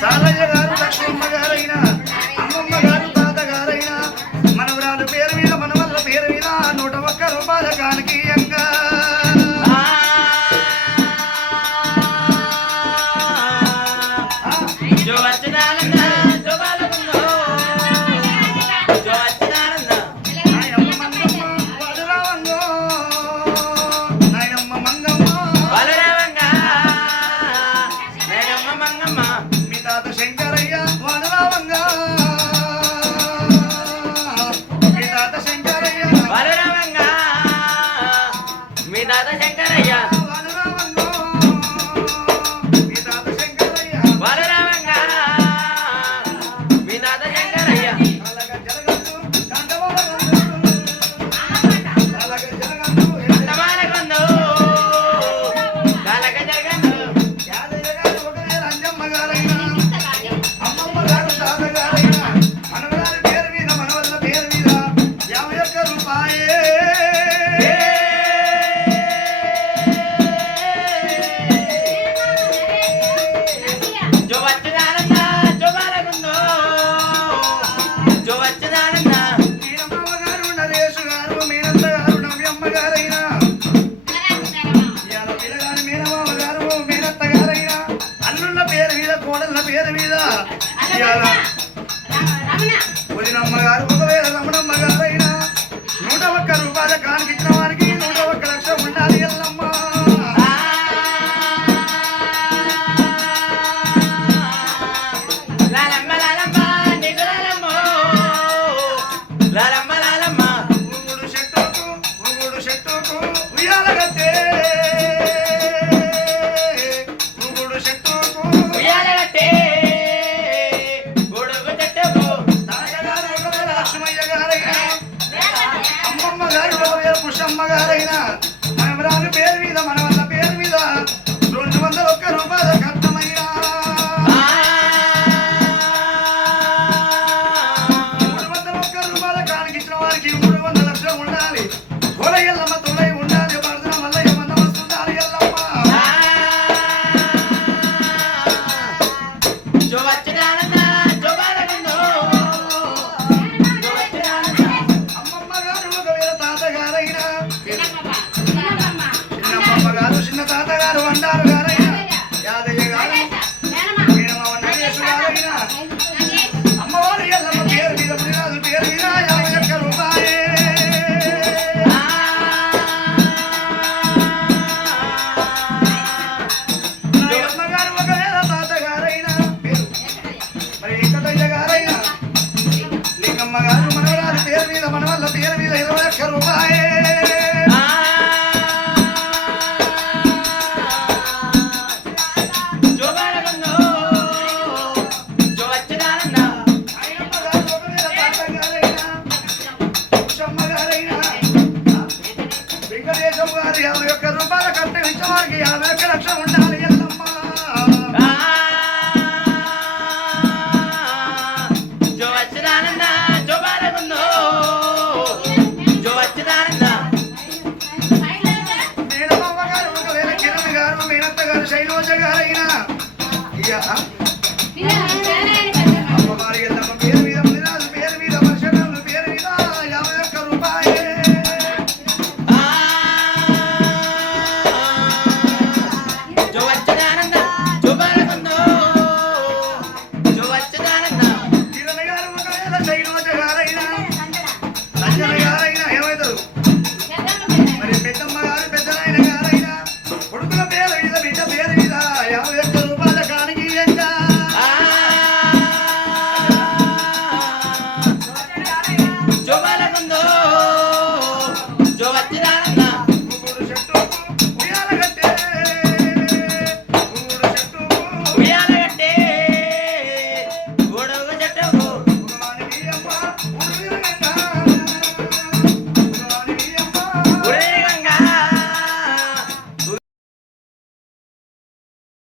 సాలయ్య గారు లక్ష్మమ్మ గారు తాతగారైనా మనవరాలు పేరు మీద మనవల్ల పేరు మీద నూట ఒక్క రూపాయల కాలికి Enggak. ఇవాళ వదినమ్మ గారు ఒకవేళ రమణమ్మ గారైనా నూట ఒక్క రూపాయల కానికిచ్చిన కుషమ్మ గారైనా వెంకటేశం గారు యాభై ఒక్క రూపాయల కంటే ఇచ్చేవారికి యాభై Música